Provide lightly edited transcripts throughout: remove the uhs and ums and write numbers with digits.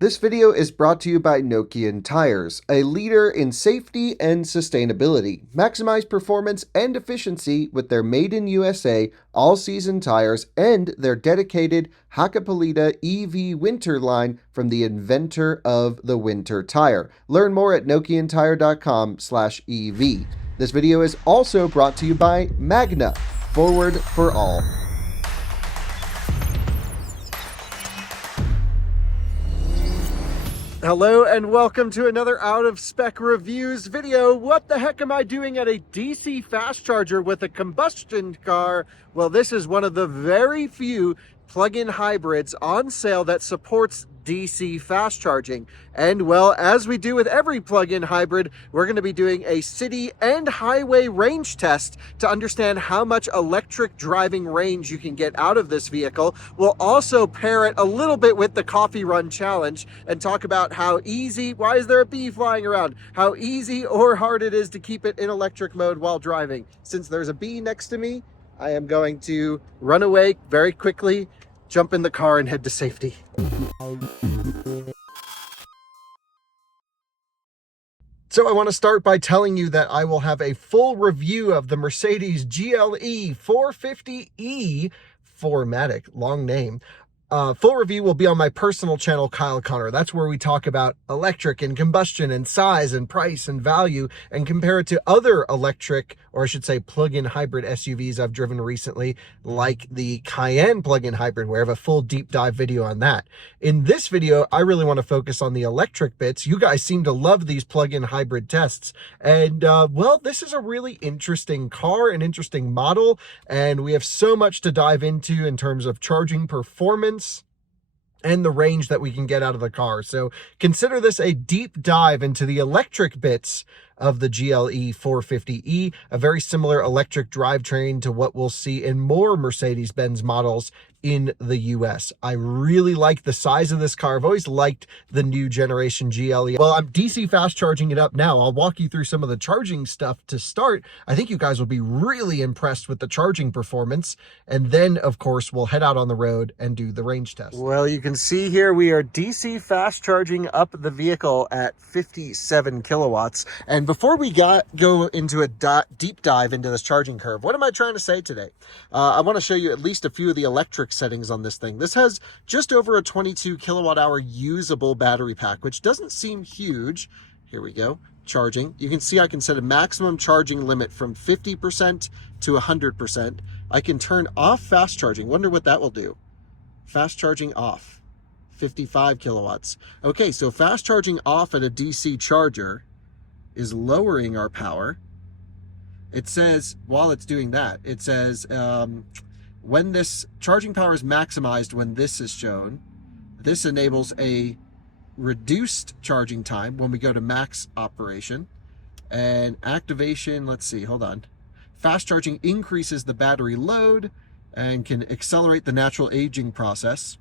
This video is brought to you by Nokian Tires, a leader in safety and sustainability. Maximize performance and efficiency with their made in USA all-season tires and their dedicated Hakkapeliitta EV winter line from the inventor of the winter tire. Learn more at nokiantire.com/EV. This video is also brought to you by Magna, forward for all. Hello and welcome to another Out of Spec Reviews video. What the heck am I doing at a DC fast charger with a combustion car? Well, this is one of the very few plug-in hybrids on sale that supports DC fast charging. And well, as we do with every plug-in hybrid, we're going to be doing a city and highway range test to understand how much electric driving range you can get out of this vehicle. We'll also pair it a little bit with the coffee run challenge and talk about how easy, why is there a bee flying around, how easy or hard it is to keep it in electric mode while driving. Since there's a bee next to me, I am going to run away very quickly, jump in the car and head to safety. So I want to start by telling you that I will have a full review of the Mercedes GLE 450e 4MATIC, long name. Full review will be on my personal channel, Kyle Connor. That's where we talk about electric and combustion and size and price and value and compare it to other electric, or I should say plug-in hybrid SUVs I've driven recently, like the Cayenne plug-in hybrid, where I have a full deep dive video on that. In this video, I really want to focus on the electric bits. You guys seem to love these plug-in hybrid tests. And well, this is a really interesting car, an interesting model, and we have so much to dive into in terms of charging performance and the range that we can get out of the car. So consider this a deep dive into the electric bits of the GLE 450e, a very similar electric drivetrain to what we'll see in more Mercedes-Benz models in the US. I really like the size of this car. I've always liked the new generation GLE. Well, I'm DC fast charging it up now. I'll walk you through some of the charging stuff to start. I think you guys will be really impressed with the charging performance. And then, of course, we'll head out on the road and do the range test. Well, you can see here we are DC fast charging up the vehicle at 57 kilowatts. And before we go into a deep dive into this charging curve, what am I trying to say today? I want to show you at least a few of the electric settings on this thing. This has just over a 22 kilowatt hour usable battery pack, which doesn't seem huge. Here we go, charging. You can see I can set a maximum charging limit from 50% to 100%. I can turn off fast charging. Wonder what that will do. Fast charging off, 55 kilowatts. Okay, so fast charging off at a DC charger is lowering our power. It says, while it's doing that, it says, when this charging power is maximized, when this is shown, this enables a reduced charging time when we go to max operation. And activation, let's see, hold on. Fast charging increases the battery load and can accelerate the natural aging process.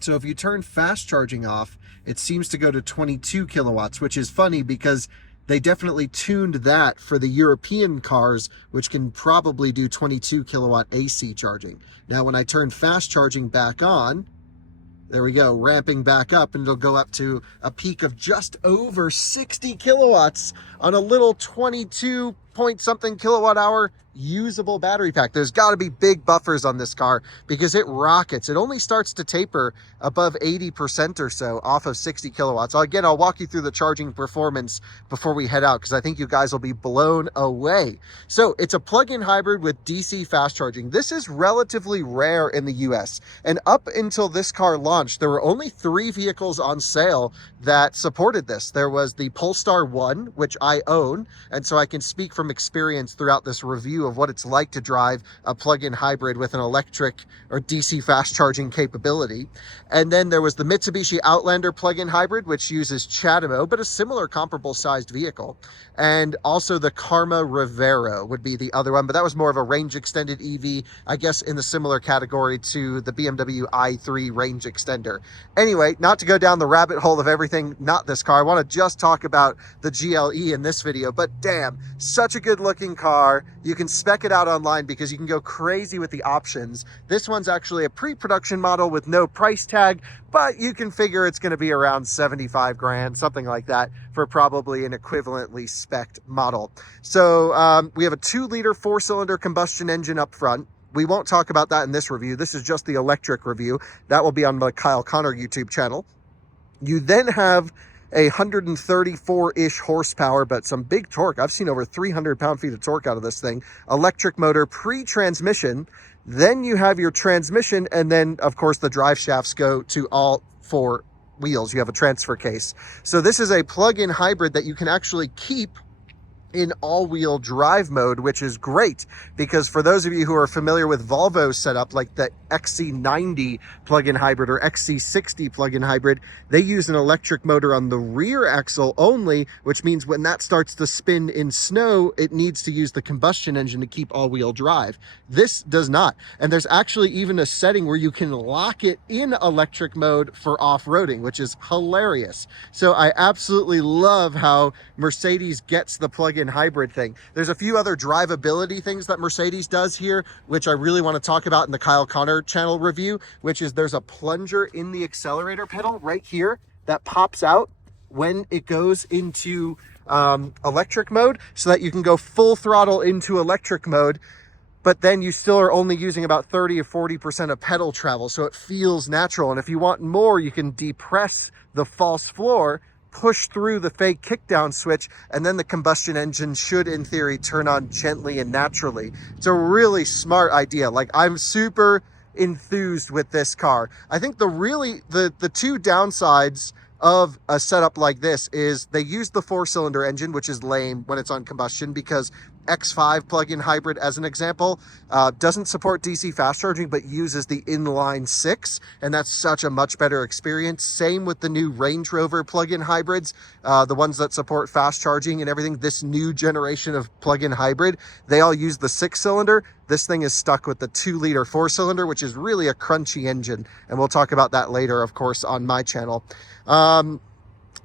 So if you turn fast charging off, it seems to go to 22 kilowatts, which is funny because they definitely tuned that for the European cars, which can probably do 22 kilowatt AC charging. Now, when I turn fast charging back on, there we go, ramping back up, and it'll go up to a peak of just over 60 kilowatts on a little 22 point something kilowatt hour usable battery pack. There's got to be big buffers on this car because it rockets. It only starts to taper above 80% or so off of 60 kilowatts. Again, I'll walk you through the charging performance before we head out because I think you guys will be blown away. So it's a plug-in hybrid with DC fast charging. This is relatively rare in the US. And up until this car launched, there were only 3 vehicles on sale that supported this. There was the Polestar 1, which I own, and so I can speak from experience throughout this review of what it's like to drive a plug-in hybrid with an electric or DC fast charging capability. And then there was the Mitsubishi Outlander plug-in hybrid, which uses CHAdeMO, but a similar comparable sized vehicle. And also the Karma Rivero would be the other one, but that was more of a range extended EV, I guess in the similar category to the BMW i3 range extender. Anyway, not to go down the rabbit hole of everything, not this car. I want to just talk about the GLE in this video, but damn, such such a good looking car. You can spec it out online because you can go crazy with the options. This one's actually a pre-production model with no price tag, but you can figure it's going to be around 75 grand, something like that, for probably an equivalently spec'd model. So we have a 2-liter 4-cylinder combustion engine up front. We won't talk about that in this review. This is just the electric review. That will be on the Kyle Connor YouTube channel. You then have a 134-ish horsepower, but some big torque. I've seen over 300 pound-feet of torque out of this thing. Electric motor, pre-transmission. Then you have your transmission, and then, of course, the drive shafts go to all 4 wheels. You have a transfer case. So this is a plug-in hybrid that you can actually keep in all-wheel drive mode, which is great because for those of you who are familiar with Volvo's setup, like the XC90 plug-in hybrid or XC60 plug-in hybrid, they use an electric motor on the rear axle only, which means when that starts to spin in snow, it needs to use the combustion engine to keep all-wheel drive. This does not. And there's actually even a setting where you can lock it in electric mode for off-roading, which is hilarious. So I absolutely love how Mercedes gets the plug-in hybrid thing. There's a few other drivability things that Mercedes does here, which I really want to talk about in the Kyle Connor channel review, which is there's a plunger in the accelerator pedal right here that pops out when it goes into electric mode so that you can go full throttle into electric mode, but then you still are only using about 30 or 40% of pedal travel, so it feels natural. And if you want more, you can depress the false floor, push through the fake kickdown switch, and then the combustion engine should, in theory, turn on gently and naturally. It's a really smart idea. Like, I'm super enthused with this car. I think the 2 downsides of a setup like this is they use the 4-cylinder engine, which is lame when it's on combustion, because X5 plug-in hybrid, as an example, doesn't support DC fast charging, but uses the inline 6, and that's such a much better experience. Same with the new Range Rover plug-in hybrids, the ones that support fast charging and everything. This new generation of plug-in hybrid, they all use the 6-cylinder. This thing is stuck with the 2-liter 4-cylinder, which is really a crunchy engine, and we'll talk about that later, of course, on my channel.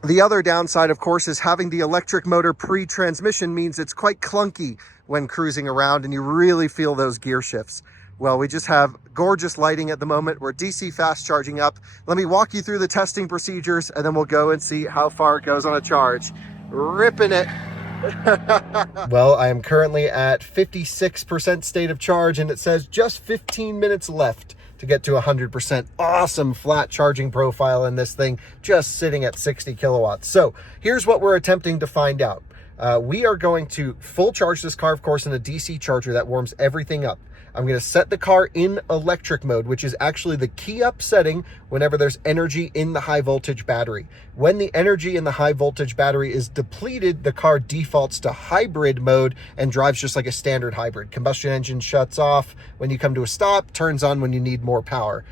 The other downside, of course, is having the electric motor pre-transmission means it's quite clunky when cruising around and you really feel those gear shifts. Well, we just have gorgeous lighting at the moment. We're DC fast charging up. Let me walk you through the testing procedures and then we'll go and see how far it goes on a charge. Ripping it. Well, I am currently at 56% state of charge and it says just 15 minutes left to get to 100%. Awesome flat charging profile in this thing, just sitting at 60 kilowatts. So here's what we're attempting to find out. We are going to full charge this car, of course, in a DC charger that warms everything up. I'm going to set the car in electric mode, which is actually the key up setting whenever there's energy in the high voltage battery. When the energy in the high voltage battery is depleted, the car defaults to hybrid mode and drives just like a standard hybrid. Combustion engine shuts off when you come to a stop, turns on when you need more power.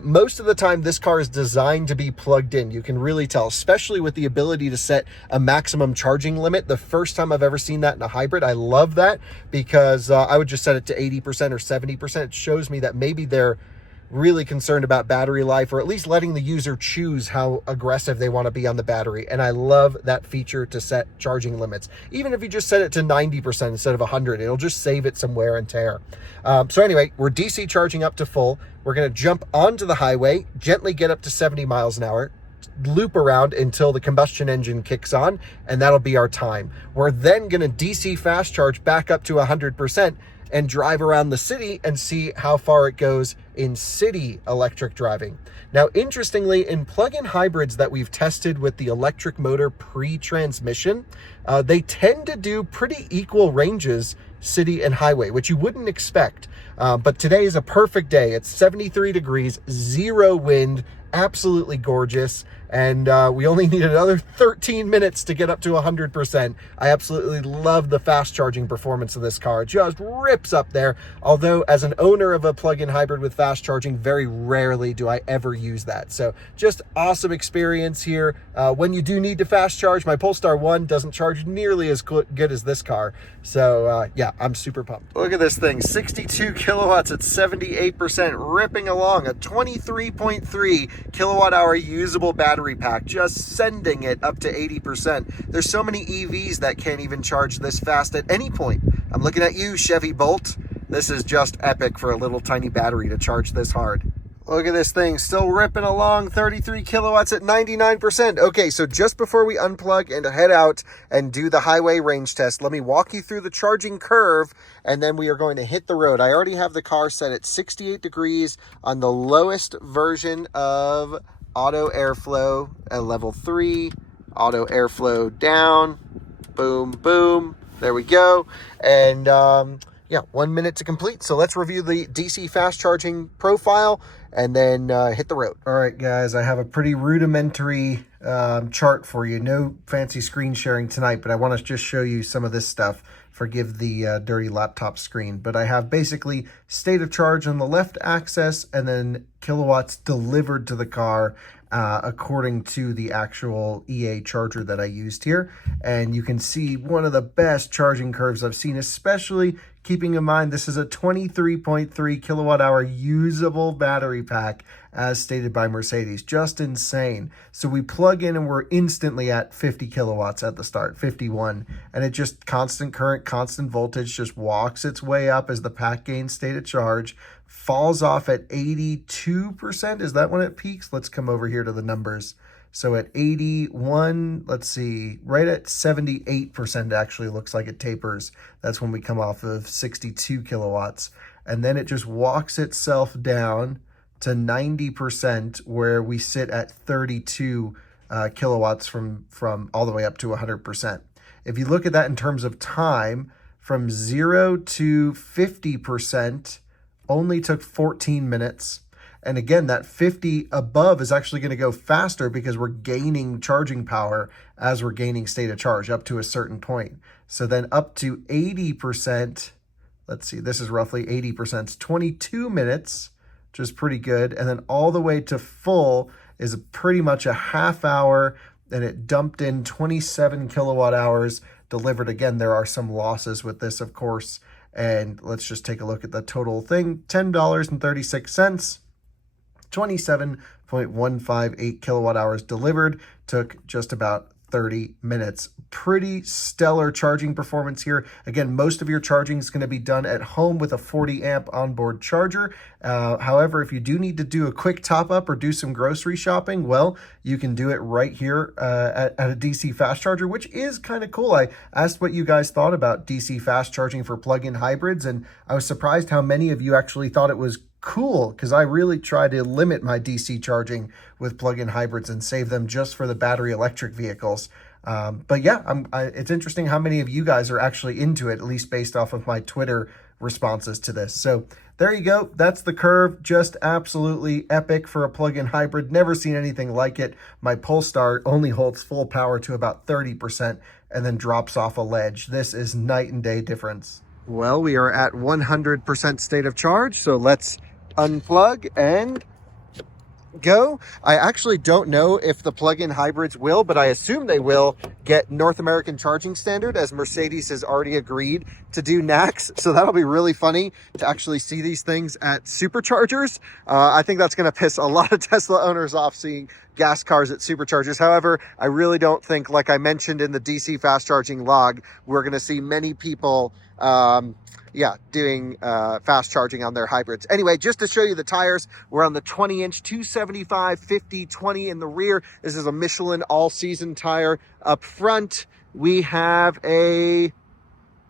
Most of the time, this car is designed to be plugged in. You can really tell, especially with the ability to set a maximum charging limit. The first time I've ever seen that in a hybrid, I love that because I would just set it to 80% or 70%. It shows me that maybe they're really concerned about battery life, or at least letting the user choose how aggressive they want to be on the battery. And I love that feature to set charging limits. Even if you just set it to 90% instead of 100, it'll just save it some wear and tear. So anyway, we're DC charging up to full. We're going to jump onto the highway, gently get up to 70 miles an hour, loop around until the combustion engine kicks on, and that'll be our time. We're then going to DC fast charge back up to 100% and drive around the city and see how far it goes in city electric driving. Now, interestingly, in plug-in hybrids that we've tested with the electric motor pre-transmission, they tend to do pretty equal ranges, city and highway, which you wouldn't expect. But today is a perfect day. It's 73 degrees, 0 wind, absolutely gorgeous. And we only need another 13 minutes to get up to 100%. I absolutely love the fast charging performance of this car. It just rips up there. Although as an owner of a plug-in hybrid with fast charging, very rarely do I ever use that. So just awesome experience here. When you do need to fast charge, my Polestar 1 doesn't charge nearly as good as this car. So yeah, I'm super pumped. Look at this thing, 62 kilowatts at 78%, ripping along, a 23.3 kilowatt hour usable battery pack, just sending it up to 80%. There's so many EVs that can't even charge this fast at any point. I'm looking at you, Chevy Bolt. This is just epic for a little tiny battery to charge this hard. Look at this thing, still ripping along, 33 kilowatts at 99%. Okay, so just before we unplug and head out and do the highway range test, let me walk you through the charging curve, and then we are going to hit the road. I already have the car set at 68 degrees on the lowest version of auto airflow at level 3, auto airflow down, boom, boom, there we go. And yeah, 1 minute to complete. So let's review the DC fast charging profile and then hit the road. All right, guys, I have a pretty rudimentary chart for you. No fancy screen sharing tonight, but I want to just show you some of this stuff. Forgive the dirty laptop screen, but I have basically state of charge on the left axis and then kilowatts delivered to the car according to the actual EA charger that I used here. And you can see one of the best charging curves I've seen, especially keeping in mind this is a 23.3 kilowatt hour usable battery pack as stated by Mercedes. Just insane. So we plug in and we're instantly at 50 kilowatts at the start, 51. And it just constant current, constant voltage just walks its way up as the pack gains state of charge, falls off at 82%. Is that when it peaks? Let's come over here to the numbers. So at 81, let's see, right at 78% actually looks like it tapers. That's when we come off of 62 kilowatts. And then it just walks itself down to 90% where we sit at 32 kilowatts from all the way up to 100%. If you look at that in terms of time, from 0 to 50% only took 14 minutes. And again, that 50 above is actually going to go faster because we're gaining charging power as we're gaining state of charge up to a certain point. So then up to 80%, let's see, this is roughly 80%, it's 22 minutes, which is pretty good. And then all the way to full is pretty much a half hour, and it dumped in 27 kilowatt hours delivered. Again, there are some losses with this, of course. And let's just take a look at the total thing, $10.36. 27.158 kilowatt hours delivered, took just about 30 minutes. Pretty stellar charging performance here. Again, most of your charging is going to be done at home with a 40 amp onboard charger. However, if you do need to do a quick top up or do some grocery shopping, well, you can do it right here at a DC fast charger, which is kind of cool. I asked what you guys thought about DC fast charging for plug-in hybrids, and I was surprised how many of you actually thought it was cool, because I really try to limit my DC charging with plug-in hybrids and save them just for the battery electric vehicles. But yeah, it's interesting how many of you guys are actually into it, at least based off of my Twitter responses to this. So there you go. That's the curve. Just absolutely epic for a plug-in hybrid. Never seen anything like it. My Polestar only holds full power to about 30% and then drops off a ledge. This is night and day difference. Well, we are at 100% state of charge, so let's unplug and go. I actually don't know if the plug-in hybrids will, but I assume they will get North American charging standard, as Mercedes has already agreed to do NACS. So that'll be really funny to actually see these things at superchargers. I think that's going to piss a lot of Tesla owners off, seeing gas cars at superchargers. However, I really don't think, like I mentioned in the DC fast charging log, we're going to see many people doing fast charging on their hybrids. Anyway, just to show you the tires, we're on the 20-inch 275 50/20 in the rear. This is a Michelin all-season tire. Up front, we have a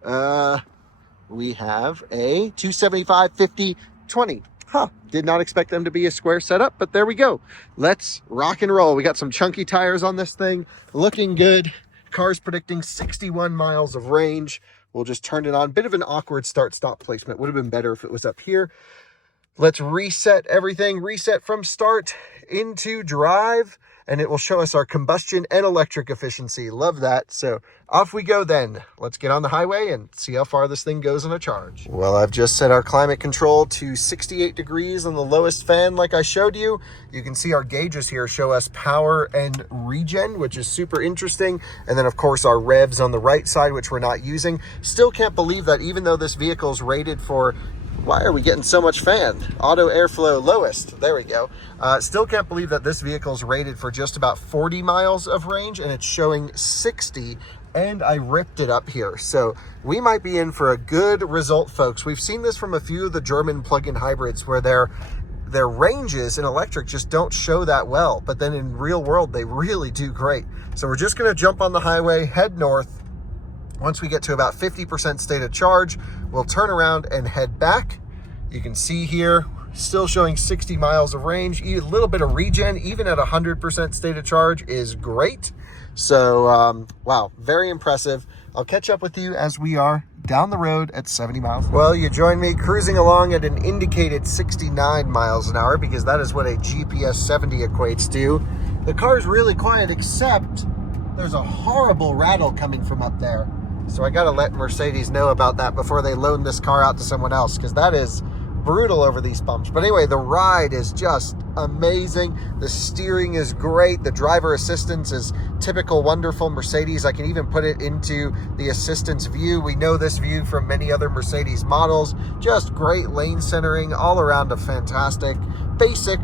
275 50/20. Did not expect them to be a square setup, but there we go. Let's rock and roll. We got some chunky tires on this thing, looking good. Car's predicting 61 miles of range. We'll just turn it on. Bit of an awkward start-stop placement. Would have been better if it was up here. Let's reset everything. Reset from start into drive, and it will show us our combustion and electric efficiency. Love that. So off we go then. Let's get on the highway and see how far this thing goes on a charge. Well, I've just set our climate control to 68 degrees on the lowest fan like I showed you. You can see our gauges here show us power and regen, which is super interesting. And then of course our revs on the right side, which we're not using. Still can't believe that even though this vehicle is rated for Why are we getting so much fan? Auto airflow lowest. There we go. Still can't believe that this vehicle is rated for just about 40 miles of range and it's showing 60, and I ripped it up here. So we might be in for a good result, folks. We've seen this from a few of the German plug-in hybrids where their ranges in electric just don't show that well, but then in real world, they really do great. So we're just gonna jump on the highway, head north. Once we get to about 50% state of charge, we'll turn around and head back. You can see here, still showing 60 miles of range. A little bit of regen, even at 100% state of charge, is great. So, wow, very impressive. I'll catch up with you as we are down the road at 70 miles. Well, you join me cruising along at an indicated 69 miles an hour because that is what a GPS 70 equates to. The car is really quiet, except there's a horrible rattle coming from up there. So I gotta let Mercedes know about that before they loan this car out to someone else, because that is brutal over these bumps. But anyway, the ride is just amazing. The steering is great. The driver assistance is typical wonderful Mercedes. I can even put it into the assistance view. We know this view from many other Mercedes models. Just great lane centering, all around a fantastic basic,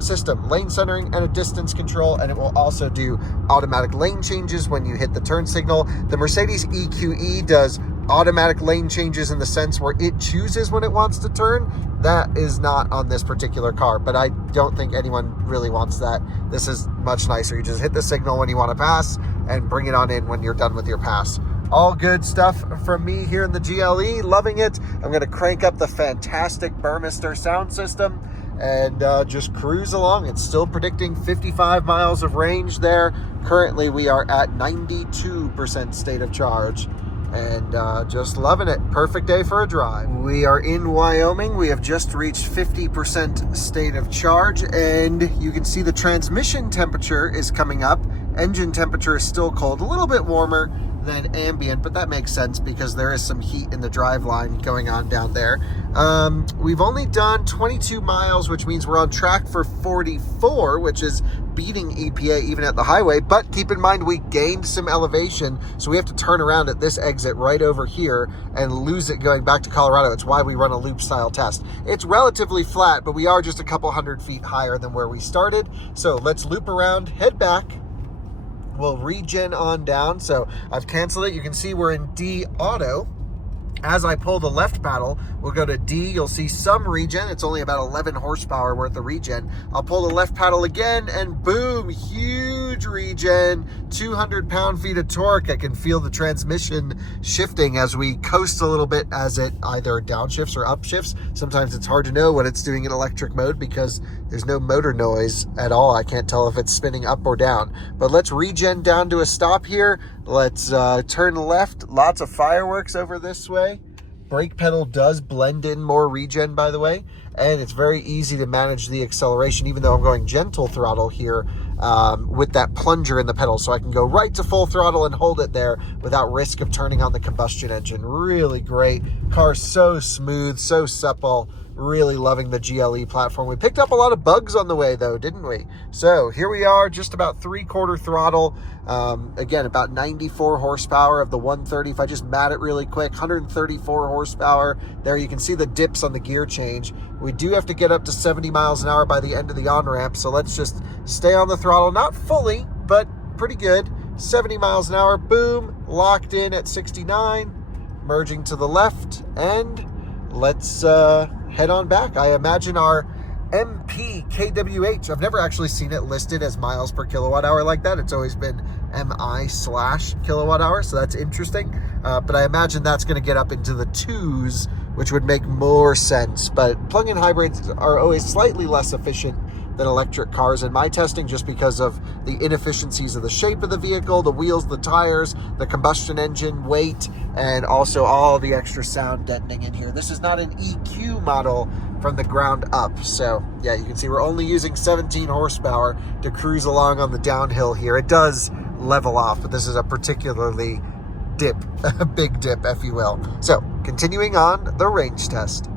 system. Lane centering and a distance control, and it will also do automatic lane changes when you hit the turn signal. The Mercedes EQE does automatic lane changes in the sense where it chooses when it wants to turn. That is not on this particular car, but I don't think anyone really wants that. This is much nicer. You just hit the signal when you want to pass and bring it on in when you're done with your pass. All good stuff from me here in the GLE, loving it. I'm going to crank up the fantastic Burmester sound system and just cruise along. It's still predicting 55 miles of range there. Currently, we are at 92% state of charge. And just loving it. Perfect day for a drive. We are in Wyoming. We have just reached 50% state of charge, and you can see the transmission temperature is coming up. Engine temperature is still cold, a little bit warmer than ambient, but that makes sense because there is some heat in the drive line going on down there. We've only done 22 miles, which means we're on track for 44, which is beating EPA even at the highway. But keep in mind, we gained some elevation, so we have to turn around at this exit right over here and lose it going back to Colorado. It's why we run a loop style test. It's relatively flat, but we are just a couple hundred feet higher than where we started. So let's loop around, head back. We'll regen on down. So I've canceled it. You can see we're in D auto. As I pull the left paddle, we'll go to D. You'll see some regen. It's only about 11 horsepower worth of regen. I'll pull the left paddle again, and boom, huge regen, 200 pound-feet of torque. I can feel the transmission shifting as we coast a little bit as it either downshifts or upshifts. Sometimes it's hard to know what it's doing in electric mode because there's no motor noise at all. I can't tell if it's spinning up or down. But let's regen down to a stop here. Let's turn left. Lots of fireworks over this way. Brake pedal does blend in more regen, by the way, and it's very easy to manage the acceleration, even though I'm going gentle throttle here with that plunger in the pedal. So I can go right to full throttle and hold it there without risk of turning on the combustion engine. Really great. Car's so smooth, so supple. Really loving the GLE platform. We picked up a lot of bugs on the way though, didn't we? So here we are, just about 3/4 throttle. Again, about 94 horsepower of the 130. If I just mat it really quick, 134 horsepower. There you can see the dips on the gear change. We do have to get up to 70 miles an hour by the end of the on-ramp. So let's just stay on the throttle, not fully, but pretty good. 70 miles an hour, boom, locked in at 69, merging to the left, and let's head on back. I imagine our MPKWH, I've never actually seen it listed as miles per kilowatt hour like that. It's always been MI/kilowatt hour, so that's interesting. But I imagine that's going to get up into the 2s, which would make more sense. But plug-in hybrids are always slightly less efficient than electric cars in my testing, just because of the inefficiencies of the shape of the vehicle, the wheels, the tires, the combustion engine, weight, and also all the extra sound deadening in here. This is not an EQ model from the ground up. So yeah, you can see we're only using 17 horsepower to cruise along on the downhill here. It does level off, but this is a particularly big dip, if you will. So continuing on the range test.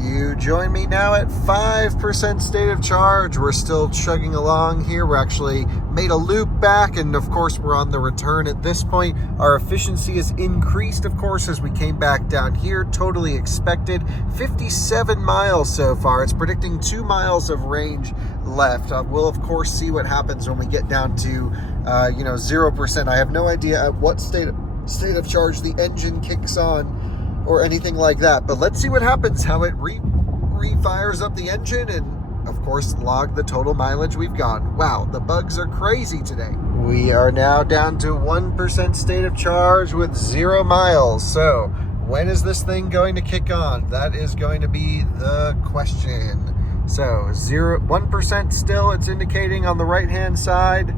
You join me now at 5% state of charge. We're still chugging along here. We're actually made a loop back, and of course we're on the return at this point. Our efficiency is increased, of course, as we came back down here. Totally expected. 57 miles so far. It's predicting 2 miles of range left. We'll of course see what happens when we get down to 0%. I have no idea at what state of charge the engine kicks on or anything like that, but let's see what happens, how it refires up the engine, and of course log the total mileage we've gone. Wow, the bugs are crazy today. We are now down to 1% state of charge with 0 miles. So when is this thing going to kick on? That is going to be the question. So 1% still, it's indicating on the right hand side.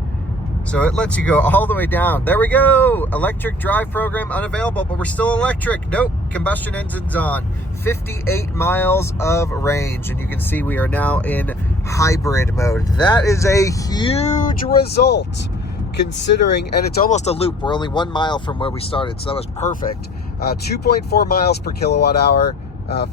So it lets you go all the way down. There we go. Electric drive program unavailable, but we're still electric. Nope, combustion engine's on. 58 miles of range, and you can see we are now in hybrid mode. That is a huge result, considering, and it's almost a loop. We're only 1 mile from where we started, so that was perfect. 2.4 miles per kilowatt hour.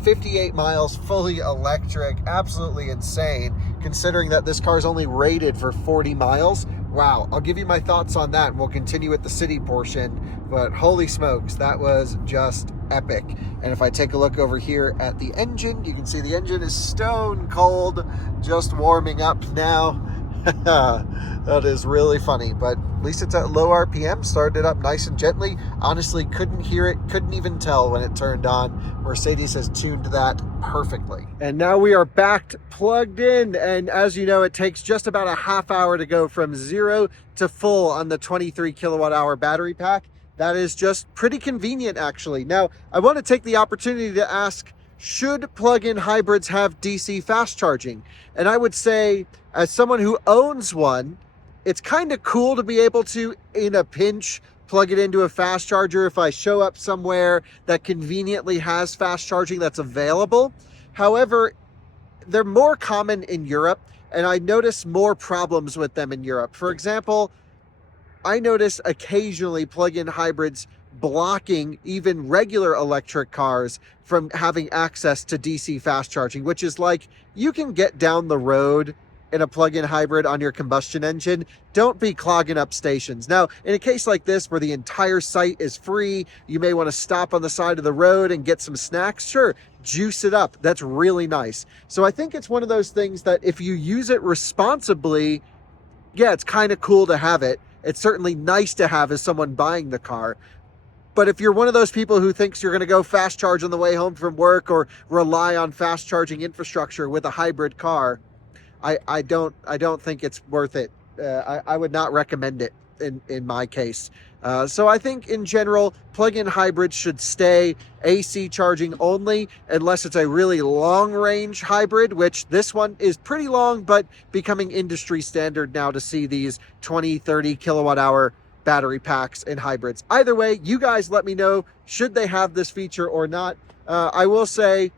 58 miles fully electric. Absolutely insane, considering that this car is only rated for 40 miles. Wow, I'll give you my thoughts on that, and we'll continue with the city portion, but holy smokes, that was just epic. And if I take a look over here at the engine, you can see the engine is stone cold, just warming up now. That is really funny, but at least it's at low RPM. Started it up nice and gently. Honestly, couldn't hear it, couldn't even tell when it turned on. Mercedes has tuned that perfectly. And now we are back plugged in, and as you know, it takes just about a half hour to go from 0 to full on the 23 kilowatt hour battery pack. That is just pretty convenient, actually. Now, I want to take the opportunity to ask, should plug-in hybrids have DC fast charging? And I would say, as someone who owns one, it's kind of cool to be able to, in a pinch, plug it into a fast charger if I show up somewhere that conveniently has fast charging that's available. However, they're more common in Europe, and I notice more problems with them in Europe. For example, I notice occasionally plug-in hybrids blocking even regular electric cars from having access to DC fast charging, which is like, you can get down the road in a plug-in hybrid on your combustion engine. Don't be clogging up stations. Now, in a case like this where the entire site is free, you may want to stop on the side of the road and get some snacks. Sure, juice it up. That's really nice. So I think it's one of those things that if you use it responsibly, yeah, it's kind of cool to have it. It's certainly nice to have as someone buying the car. But if you're one of those people who thinks you're going to go fast charge on the way home from work or rely on fast charging infrastructure with a hybrid car, I don't think it's worth it. I would not recommend it in my case. So I think in general, plug-in hybrids should stay AC charging only, unless it's a really long range hybrid, which this one is pretty long, but becoming industry standard now to see these 20, 30 kilowatt hour battery packs in hybrids. Either way, you guys let me know, should they have this feature or not. I will say,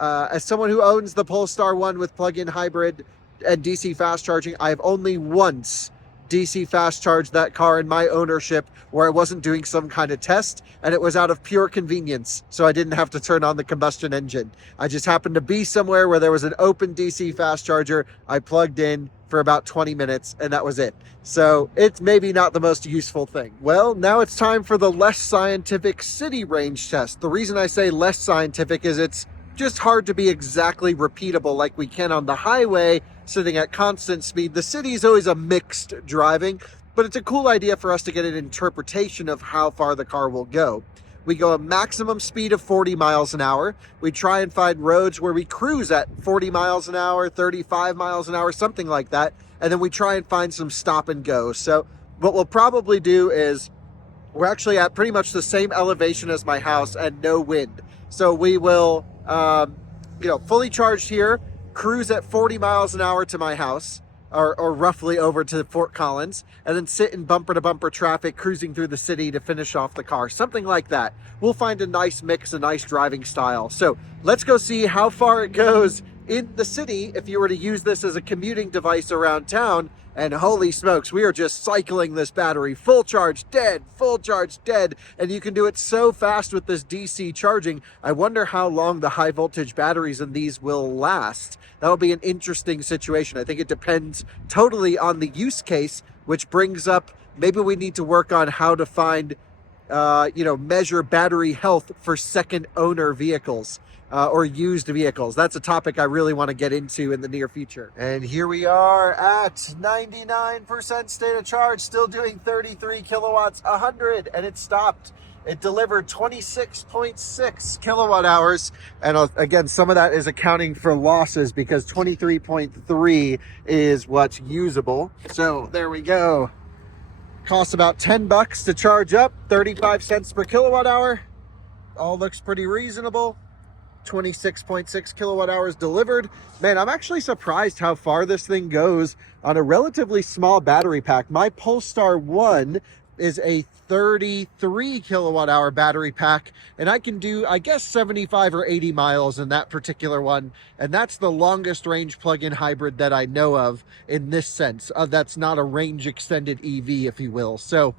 as someone who owns the Polestar 1 with plug-in hybrid and DC fast charging, I've only once DC fast charged that car in my ownership where I wasn't doing some kind of test, and it was out of pure convenience, so I didn't have to turn on the combustion engine. I just happened to be somewhere where there was an open DC fast charger. I plugged in for about 20 minutes, and that was it. So it's maybe not the most useful thing. Well, now it's time for the less scientific city range test. The reason I say less scientific is it's just hard to be exactly repeatable like we can on the highway sitting at constant speed. The city is always a mixed driving, but it's a cool idea for us to get an interpretation of how far the car will go. We go a maximum speed of 40 miles an hour. We try and find roads where we cruise at 40 miles an hour, 35 miles an hour, something like that. And then we try and find some stop and go. So what we'll probably do is, we're actually at pretty much the same elevation as my house and no wind. So we will, fully charged here, cruise at 40 miles an hour to my house, or roughly over to Fort Collins, and then sit in bumper to bumper traffic cruising through the city to finish off the car. Something like that. We'll find a nice mix, a nice driving style. So let's go see how far it goes in the city if you were to use this as a commuting device around town, And holy smokes, we are just cycling this battery. Full charge, dead, full charge, dead. And you can do it so fast with this DC charging. I wonder how long the high voltage batteries in these will last. That'll be an interesting situation. I think it depends totally on the use case, which brings up, maybe we need to work on how to find, measure battery health for second owner vehicles. Or used vehicles. That's a topic I really want to get into in the near future. And here we are at 99% state of charge, still doing 33 kilowatts, 100, and it stopped. It delivered 26.6 kilowatt hours. And again, some of that is accounting for losses because 23.3 is what's usable. So there we go. Costs about $10 to charge up, 35 cents per kilowatt hour. All looks pretty reasonable. 26.6 kilowatt hours delivered. Man, I'm actually surprised how far this thing goes on a relatively small battery pack. My Polestar 1 is a 33 kilowatt hour battery pack, and I can do, I guess, 75 or 80 miles in that particular one. And that's the longest range plug-in hybrid that I know of in this sense. That's not a range extended EV, if you will. So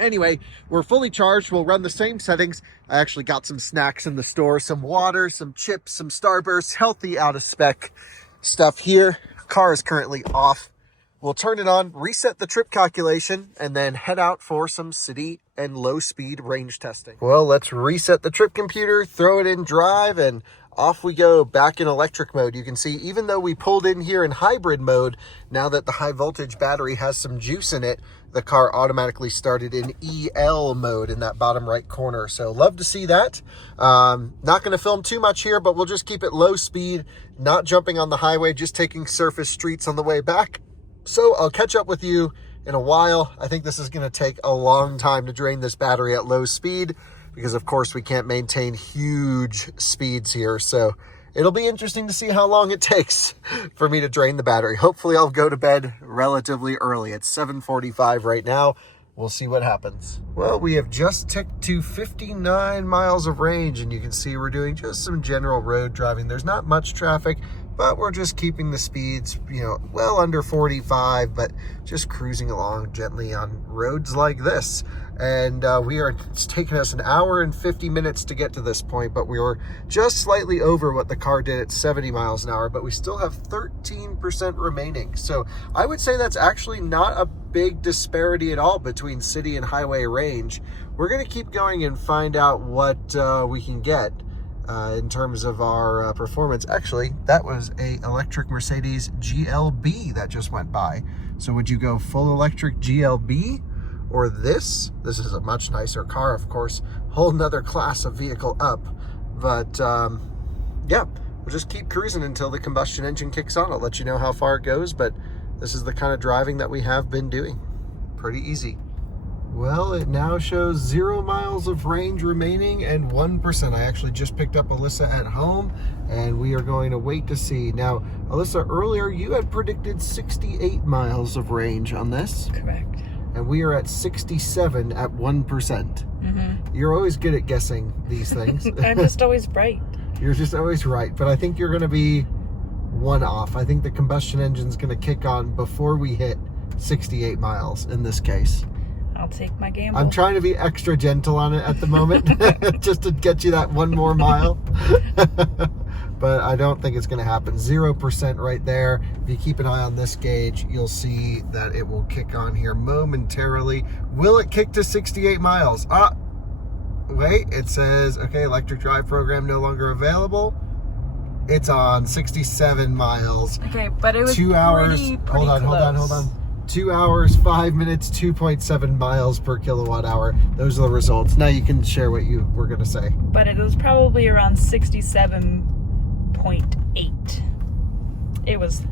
anyway, we're fully charged. We'll run the same settings. I actually got some snacks in the store, some water, some chips, some Starburst, healthy out of spec stuff here. Car is currently off. We'll turn it on, reset the trip calculation, and then head out for some city and low speed range testing. Well, let's reset the trip computer, throw it in drive, and off we go back in electric mode. You can see, even though we pulled in here in hybrid mode, now that the high voltage battery has some juice in it, the car automatically started in EL mode in that bottom right corner. So love to see that. Not going to film too much here, but we'll just keep it low speed, not jumping on the highway, just taking surface streets on the way back. So I'll catch up with you in a while. I think this is going to take a long time to drain this battery at low speed, because of course we can't maintain huge speeds here. So it'll be interesting to see how long it takes for me to drain the battery. Hopefully I'll go to bed relatively early. It's 7:45 right now. We'll see what happens. Well, we have just ticked to 59 miles of range, and you can see we're doing just some general road driving. There's not much traffic, but we're just keeping the speeds, well under 45, but just cruising along gently on roads like this. And it's taken us an hour and 50 minutes to get to this point, but we were just slightly over what the car did at 70 miles an hour, but we still have 13% remaining. So I would say that's actually not a big disparity at all between city and highway range. We're gonna keep going and find out what we can get in terms of our performance. Actually, that was a electric Mercedes GLE that just went by. So would you go full electric GLE or this? This is a much nicer car, of course, whole nother class of vehicle up. But yeah, we'll just keep cruising until the combustion engine kicks on. I'll let you know how far it goes, but this is the kind of driving that we have been doing. Pretty easy. Well, it now shows 0 miles of range remaining and 1%. I actually just picked up Alyssa at home, and we are going to wait to see. Now, Alyssa, earlier you had predicted 68 miles of range on this. Correct. And we are at 67 at 1%. Mm-hmm. You're always good at guessing these things. I'm just always right. You're just always right, but I think you're going to be one off. I think the combustion engine's going to kick on before we hit 68 miles in this case. I'll take my gamble. I'm trying to be extra gentle on it at the moment, just to get you that one more mile. But I don't think it's going to happen. 0% right there. If you keep an eye on this gauge, you'll see that it will kick on here momentarily. Will it kick to 68 miles? Wait, it says, okay, electric drive program no longer available. It's on 67 miles. Okay, but it was 2 hours. Hold on. 2 hours, 5 minutes, 2.7 miles per kilowatt hour. Those are the results. Now you can share what you were going to say. But it was probably around 67.8. It was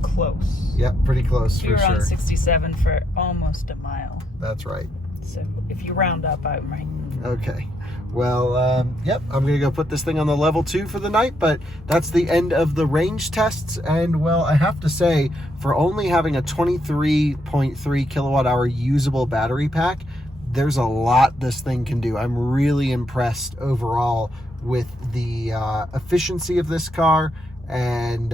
close. Yeah, pretty close for sure. We were on 67 for almost a mile. That's right. So if you round up, I'm right. Okay. Well, yep, I'm going to go put this thing on the level 2 for the night, but that's the end of the range tests. And, well, I have to say, for only having a 23.3 kilowatt hour usable battery pack, there's a lot this thing can do. I'm really impressed overall with the efficiency of this car and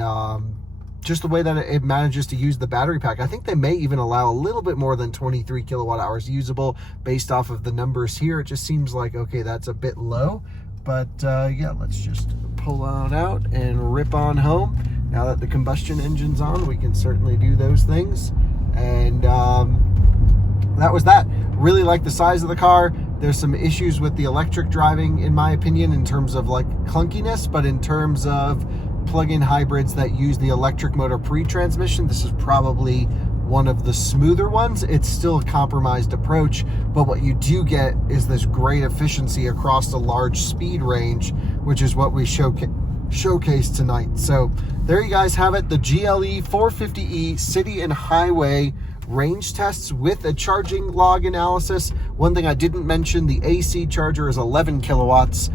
just the way that it manages to use the battery pack. I think they may even allow a little bit more than 23 kilowatt hours usable based off of the numbers here. It just seems like, okay, that's a bit low. But yeah, let's just pull on out and rip on home. Now that the combustion engine's on, we can certainly do those things. And that was that. Really like the size of the car. There's some issues with the electric driving, in my opinion, in terms of like clunkiness, but in terms of plug-in hybrids that use the electric motor pre-transmission, this is probably one of the smoother ones. It's still a compromised approach, but what you do get is this great efficiency across a large speed range, which is what we showcase tonight. So there you guys have it, the GLE 450e city and highway range tests with a charging log analysis. One thing I didn't mention, the AC charger is 11 kilowatts,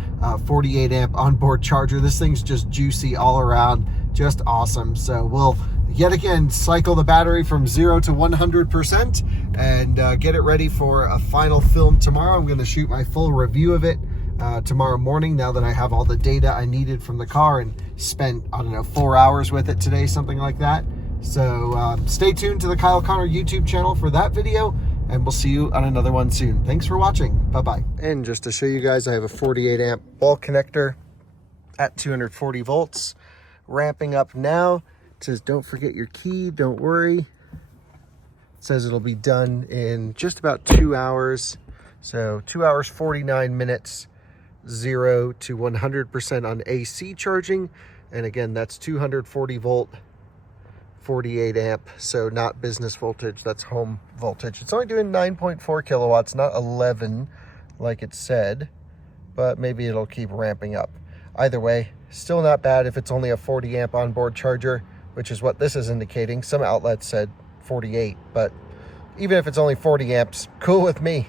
48 amp onboard charger. This thing's just juicy all around, just awesome. So we'll yet again cycle the battery from 0 to 100% and get it ready for a final film tomorrow. I'm going to shoot my full review of it tomorrow morning, now that I have all the data I needed from the car and spent, I don't know, 4 hours with it today, something like that. So stay tuned to the Kyle Connor YouTube channel for that video, and we'll see you on another one soon. Thanks for watching. Bye-bye. And just to show you guys, I have a 48 amp wall connector at 240 volts, ramping up now. It says, don't forget your key, don't worry. It says it'll be done in just about 2 hours. So 2 hours, 49 minutes, 0 to 100% on AC charging. And again, that's 240 volt, 48 amp, so not business voltage, that's home voltage. It's only doing 9.4 kilowatts, not 11 like it said, but maybe it'll keep ramping up. Either way, still not bad if it's only a 40 amp onboard charger, which is what this is indicating. Some outlets said 48, but even if it's only 40 amps, cool with me.